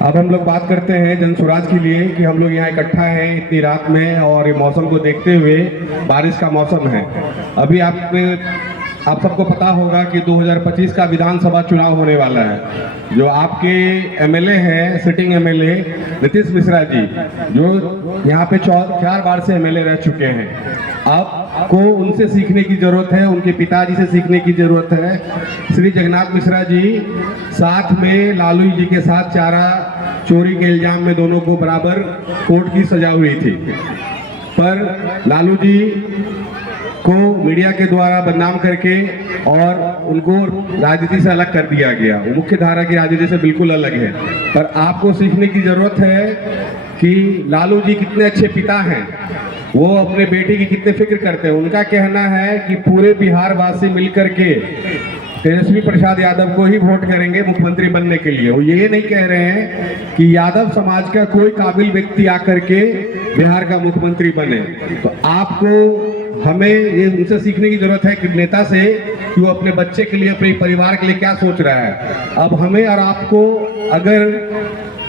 अब हम लोग बात करते हैं जनसुराज के लिए कि हम लोग यहाँ इकट्ठा हैं इतनी रात में और ये मौसम को देखते हुए, बारिश का मौसम है। अभी आप सबको पता होगा कि 2025 का विधानसभा चुनाव होने वाला है। जो आपके एमएलए हैं, सिटिंग एमएलए नीतीश मिश्रा जी, जो यहाँ पे 4 बार से एमएलए रह चुके हैं, आपको उनसे सीखने की जरूरत है, उनके पिताजी से सीखने की जरूरत है। श्री जगन्नाथ मिश्रा जी साथ में लालू जी के साथ चारा चोरी के इल्जाम में दोनों को बराबर कोर्ट की सजा हुई थी, पर लालू जी को मीडिया के द्वारा बदनाम करके और उनको राजनीति से अलग कर दिया गया। वो मुख्य धारा की राजनीति से बिल्कुल अलग है। पर आपको सीखने की जरूरत है कि लालू जी कितने अच्छे पिता हैं, वो अपने बेटे की कितने फिक्र करते हैं। उनका कहना है कि पूरे बिहार वासी मिलकर के तेजस्वी प्रसाद यादव को ही वोट करेंगे मुख्यमंत्री बनने के लिए। वो ये नहीं कह रहे हैं कि यादव समाज का कोई काबिल व्यक्ति आकर के बिहार का मुख्यमंत्री बने। तो आपको हमें ये उनसे सीखने की जरूरत है कि नेता से, कि वो अपने बच्चे के लिए, अपने परिवार के लिए क्या सोच रहा है। अब हमें और आपको अगर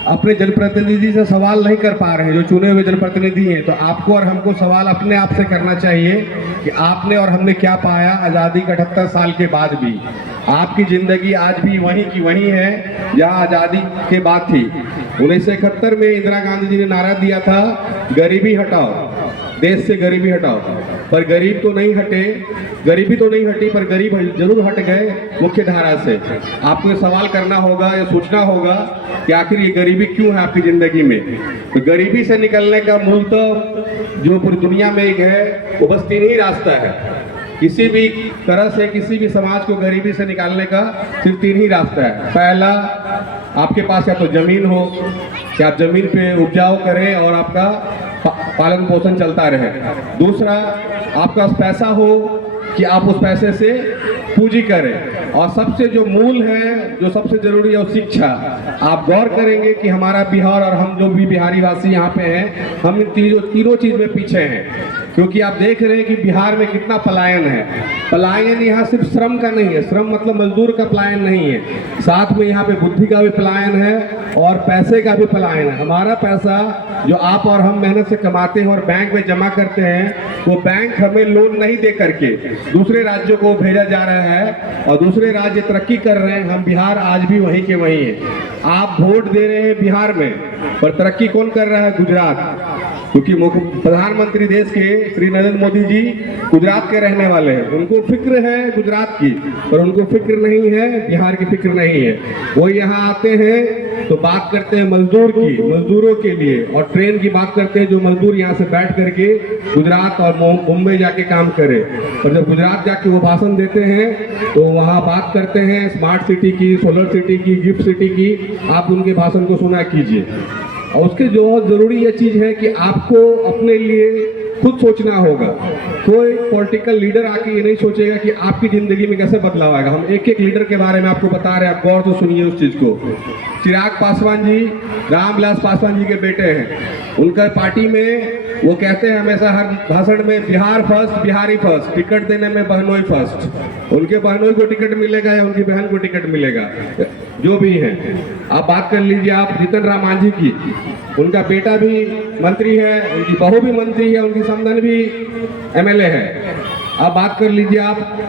अपने जनप्रतिनिधि से सवाल नहीं कर पा रहे हैं, जो चुने हुए जनप्रतिनिधि हैं, तो आपको और हमको सवाल अपने आप से करना चाहिए कि आपने और हमने क्या पाया आज़ादी के 78 साल के बाद भी। आपकी ज़िंदगी आज भी वहीं की वहीं है जहां आज़ादी के बाद थी। 1971 में इंदिरा गांधी जी ने नारा दिया था, गरीबी हटाओ, देश से गरीबी हटाओ। पर गरीब तो नहीं हटे, गरीबी तो नहीं हटी, पर गरीब जरूर हट गए मुख्य धारा से। आपको ये सवाल करना होगा, ये सोचना होगा कि आखिर ये गरीबी क्यों है आपकी ज़िंदगी में। तो गरीबी से निकलने का मूल तो जो पूरी दुनिया में एक है, वो बस 3 ही रास्ता है। किसी भी तरह से किसी भी समाज को गरीबी से निकालने का सिर्फ 3 ही रास्ता है। पहला, आपके पास या तो ज़मीन हो कि आप ज़मीन पे उपजाऊ करें और आपका पालन पोषण चलता रहे। दूसरा, आपके पास पैसा हो कि आप उस पैसे से पूंजी करें। और सबसे जो मूल है, जो सबसे जरूरी है, वो शिक्षा। आप गौर करेंगे कि हमारा बिहार और हम जो भी बिहारी वासी यहाँ पे हैं, हम इन तीनों चीज़ में पीछे हैं। क्योंकि आप देख रहे हैं कि बिहार में कितना पलायन है। पलायन यहाँ सिर्फ श्रम का नहीं है, श्रम मतलब मजदूर का पलायन नहीं है, साथ में यहाँ पे बुद्धि का भी पलायन है और पैसे का भी पलायन है। हमारा पैसा जो आप और हम मेहनत से कमाते हैं और बैंक में जमा करते हैं, वो बैंक हमें लोन नहीं दे करके दूसरे राज्यों को भेजा जा रहा है और दूसरे राज्य तरक्की कर रहे हैं। हम बिहार आज भी वहीं के वहीं हैं। आप वोट दे रहे हैं बिहार में, पर तरक्की कौन कर रहा है? गुजरात। क्योंकि प्रधानमंत्री देश के श्री नरेंद्र मोदी जी गुजरात के रहने वाले हैं। उनको फिक्र है गुजरात की, पर उनको फिक्र नहीं है बिहार की, फिक्र नहीं है। वो यहाँ आते हैं तो बात करते हैं मजदूर की, मजदूरों के लिए, और ट्रेन की बात करते हैं जो मजदूर यहाँ से बैठ करके गुजरात और मुंबई जाके काम करे। और जब गुजरात जाके वो भाषण देते हैं तो वहाँ बात करते हैं स्मार्ट सिटी की, सोलर सिटी की, गिफ्ट सिटी की। आप उनके भाषण को सुना कीजिए। और उसके जो बहुत ज़रूरी ये चीज़ है कि आपको अपने लिए खुद सोचना होगा। कोई पॉलिटिकल लीडर आके ये नहीं सोचेगा कि आपकी ज़िंदगी में कैसे बदलाव आएगा। हम एक एक लीडर के बारे में आपको बता रहे हैं, आप गौर से सुनिए उस चीज़ को। चिराग पासवान जी रामविलास पासवान जी के बेटे हैं। उनका पार्टी में वो कहते हैं हमेशा हर भाषण में, Bihar first, Bihari first, ticket देने में बहनोई फर्स्ट। उनके बहनोई को टिकट मिलेगा या उनकी बहन को टिकट मिलेगा, जो भी है। आप बात कर लीजिए आप जीतन राम मांझी की, उनका बेटा भी मंत्री है, उनकी बहू भी मंत्री है, उनकी समधन भी एमएलए है। आप बात कर लीजिए आप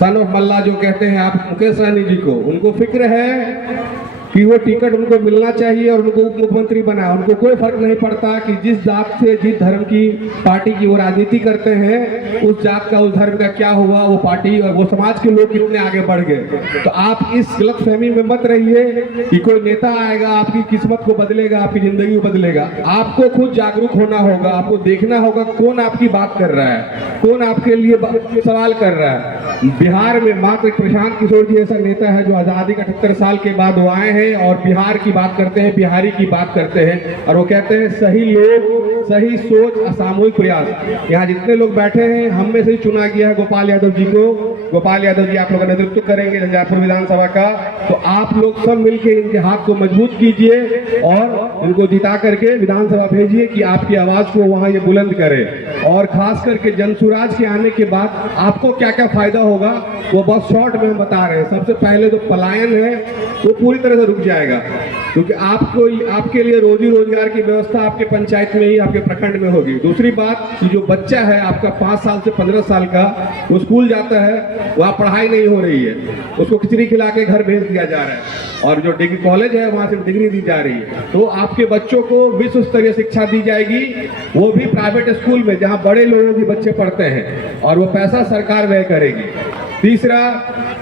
सन ऑफ मल्ला जो कहते हैं आप मुकेश सहनी जी को, उनको फिक्र है कि वो टिकट उनको मिलना चाहिए और उनको उप मुख्यमंत्री बना। उनको कोई फर्क नहीं पड़ता कि जिस जात से, जिस धर्म की पार्टी की वो राजनीति करते हैं, उस जात का, उस धर्म का क्या हुआ, वो पार्टी और वो समाज के लोग कितने आगे बढ़ गए। तो आप इस गलतफहमी में मत रहिए कि कोई नेता आएगा आपकी किस्मत को बदलेगा, आपकी जिंदगी को बदलेगा। आपको खुद जागरूक होना होगा, आपको देखना होगा कौन आपकी बात कर रहा है, कौन आपके लिए सवाल कर रहा है। बिहार में मात्र प्रशांत किशोर जी ऐसा नेता है जो आज़ादी के 78 साल के बाद वो आए हैं और बिहार की बात करते हैं, बिहारी की बात करते हैं, और वो कहते हैं सही लोग, सही सोच, असामूहिक प्रयास। यहाँ जितने लोग बैठे हैं हम में से ही चुना गया है गोपाल यादव जी को। गोपाल यादव जी आप लोग का नेतृत्व करेंगे जयपुर विधानसभा का, तो आप लोग सब मिलकर इनके हाथ को मजबूत कीजिए और इनको जिता करके विधानसभा भेजिए कि आपकी आवाज को वहाँ ये बुलंद करे। और खास करके जनसुराज के आने के बाद आपको क्या क्या फायदा होगा वो बहुत शॉर्ट में हम बता रहे हैं। सबसे पहले जो पलायन है वो पूरी तरह से रुक जाएगा, क्योंकि आपको आपके लिए रोजी रोजगार की व्यवस्था आपके पंचायत में ही, आपके प्रखंड में होगी। दूसरी बात कि जो बच्चा है आपका 5 साल से 15 साल का, वो स्कूल जाता है, वहाँ पढ़ाई नहीं हो रही है, उसको खिचड़ी खिला के घर भेज दिया जा रहा है, और जो डिग्री कॉलेज है वहाँ सिर्फ डिग्री दी जा रही है। तो आपके बच्चों को विश्व स्तरीय शिक्षा दी जाएगी, वो भी प्राइवेट स्कूल में जहाँ बड़े लोगों के बच्चे पढ़ते हैं, और वो पैसा सरकार व्यय करेगी। तीसरा,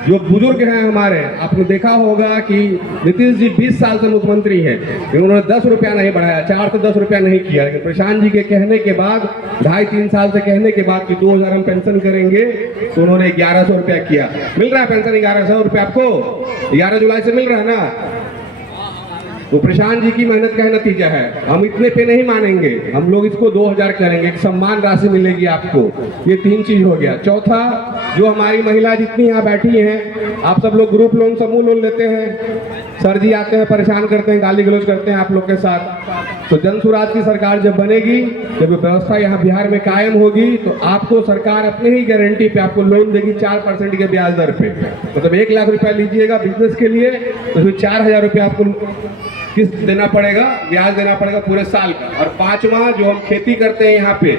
जो बुजुर्ग हैं हमारे, आपने देखा होगा कि नीतीश जी 20 साल से मुख्यमंत्री हैं, उन्होंने 10 रुपया नहीं बढ़ाया, 4 से 10 रुपया नहीं किया, लेकिन प्रशांत जी के कहने के बाद, 2.5-3 साल से कहने के बाद कि 2000 हम पेंशन करेंगे, तो उन्होंने 1100 रुपया किया। मिल रहा है पेंशन 1100 रुपया आपको? 11 जुलाई से मिल रहा है ना? तो प्रशांत जी की मेहनत का नतीजा है। हम इतने पे नहीं मानेंगे, हम लोग इसको 2000 करेंगे, एक सम्मान राशि मिलेगी आपको। ये 3 चीज हो गया। चौथा, जो हमारी महिला जितनी यहाँ बैठी हैं, आप सब लोग ग्रुप लोन, समूह लोन लेते हैं, सर जी आते हैं, परेशान करते हैं, गाली गलौज करते हैं आप लोग के साथ। तो जन स्वराज की सरकार जब बनेगी, जब व्यवस्था यहाँ बिहार में कायम होगी, तो आपको सरकार अपनी ही गारंटी पे आपको लोन देगी 4% के ब्याज दर पे। मतलब 1 लाख रुपया लीजिएगा बिजनेस के लिए, तो फिर 4000 रुपया आपको किस्त देना पड़ेगा, ब्याज देना पड़ेगा पूरे साल का। और 5वां, जो हम खेती करते हैं यहाँ पे,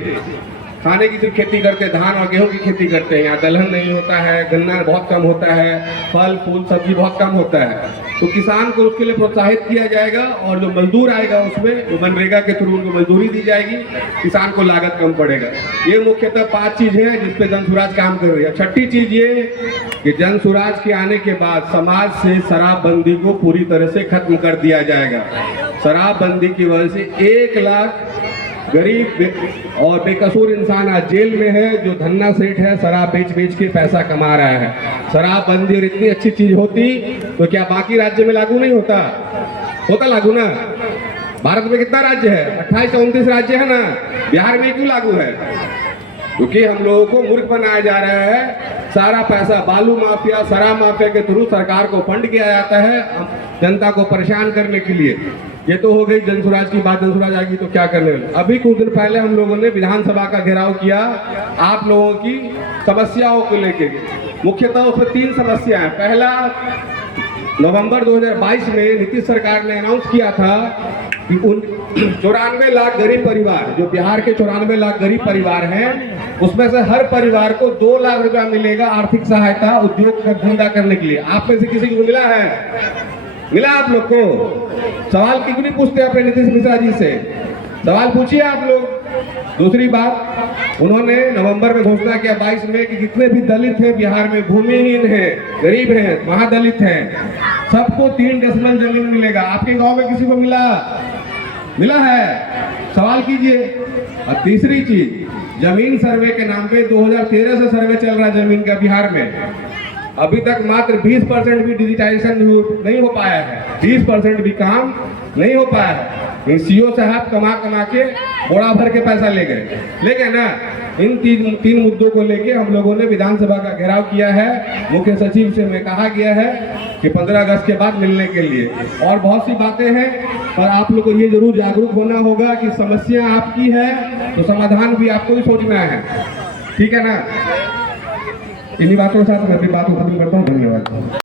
खाने की सिर्फ खेती करते हैं, धान और गेहूं की खेती करते हैं, यहाँ दलहन नहीं होता है, गन्ना बहुत कम होता है, फल फूल सब्जी बहुत कम होता है। तो किसान को उसके लिए प्रोत्साहित किया जाएगा, और जो मजदूर आएगा उसमें, वो मनरेगा के थ्रू उनको मजदूरी दी जाएगी, किसान को लागत कम पड़ेगा। ये मुख्यतः 5 चीजें हैं जिसपे जन स्वराज काम कर रही है। 6ठी चीज ये कि जन स्वराज के आने के बाद समाज से शराबबंदी को पूरी तरह से खत्म कर दिया जाएगा। शराबबंदी की वजह से 1 लाख गरीब और बेकसूर इंसान आज जेल में है, जो धन्ना सेठ है, शराब बेच बेच के पैसा कमा रहा है। शराबबंदी और इतनी अच्छी चीज होती तो क्या बाकी राज्य में लागू नहीं होता? होता लागू ना? भारत में कितना राज्य है? 28 से 29 राज्य है ना? बिहार में क्यों लागू है? क्योंकि हम लोगों को मूर्ख बनाया जा रहा है। सारा पैसा बालू माफिया, शराब माफिया के थ्रू सरकार को फंड किया जाता है जनता को परेशान करने के लिए। ये तो हो गई जन स्वराज की बात। जन स्वराज आएगी तो क्या करने वाले? अभी कुछ दिन पहले हम लोगों ने विधानसभा का घेराव किया आप लोगों की समस्याओं को लेकर। मुख्यतः उसमें 3 समस्या है। पहला, नवंबर 2022 में नीतीश सरकार ने अनाउंस किया था कि उन 94 लाख गरीब परिवार, जो बिहार के 94 लाख गरीब परिवार हैं, उसमें से हर परिवार को 2 लाख रुपया मिलेगा आर्थिक सहायता उद्योग का धंधा करने के लिए। आप में से किसी को मिला है? मिला आप लोग को? सवाल क्यों नहीं पूछते अपने नीतीश मिश्रा जी से? सवाल पूछिए आप लोग। दूसरी बात, उन्होंने नवंबर में घोषणा किया 22 में कि जितने भी दलित हैं बिहार में, भूमिहीन हैं, गरीब हैं, महादलित हैं, सबको 3 डेसिमल जमीन मिलेगा। आपके गांव में किसी को मिला? मिला है? सवाल कीजिए। और तीसरी चीज, जमीन सर्वे के नाम पे 2013 से सर्वे चल रहा है जमीन का बिहार में। अभी तक मात्र 20% भी डिजिटाइजेशन नहीं हो पाया है, 20% भी काम नहीं हो पाया है। सीओ साहब कमा कमा के बोरा भर के पैसा ले गए ना। इन 3 मुद्दों को लेके हम लोगों ने विधानसभा का घेराव किया है। मुख्य सचिव से मैं कहा गया है कि 15 अगस्त के बाद मिलने के लिए। और बहुत सी बातें हैं, पर आप लोग को ये जरूर जागरूक होना होगा कि समस्या आपकी है तो समाधान भी आपको ही सोचना है, ठीक है ना? इन्हीं बातों के साथ मैं अपनी बात को खत्म करता हूँ। धन्यवाद।